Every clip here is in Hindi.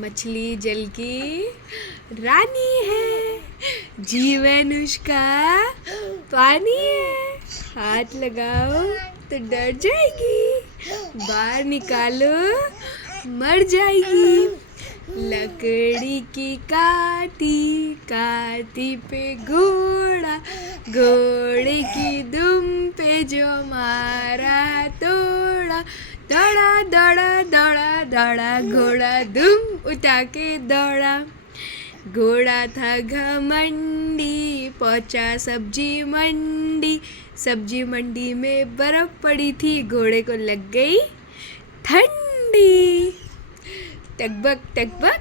मछली जल की रानी है, जीवन उसका पानी है। हाथ लगाओ तो डर जाएगी, बाहर निकालो मर जाएगी। लकड़ी की काटी काटी पे घोड़ा, घोड़े की दुम पे जो मारा तोड़ा। दौड़ा दौड़ा दौड़ा दौड़ा घोड़ा दुम उठा के दौड़ा। घोड़ा था घमंडी, पहुंचा सब्जी मंडी। सब्जी मंडी में बर्फ पड़ी थी, घोड़े को लग गई ठंडी। टकबक टकबक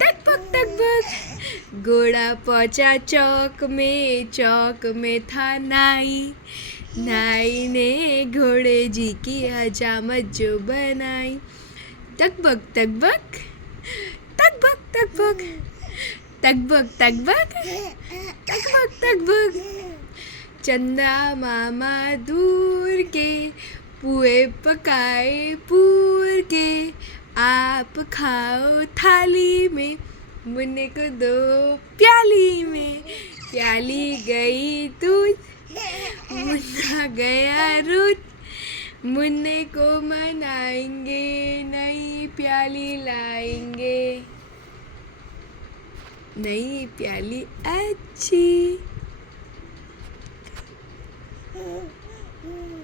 टकबक टकबक, घोड़ा पहुंचा चौक में, चौक में था नाई। नाई ने घोड़े जी की हजामत जो बनाई। टकबक टकबक टकबक टकबक टकबक टकबक टकबक टकबक, चंदा मामा दूर के पुए पकाए पूर के। आप खाओ थाली में, मुन्ने को दो प्याली में। प्याली गई दूध, मुन्ना गया रूठ। मुन्ने को मनाएंगे, नई प्याली लाएंगे, नई प्याली अच्छी।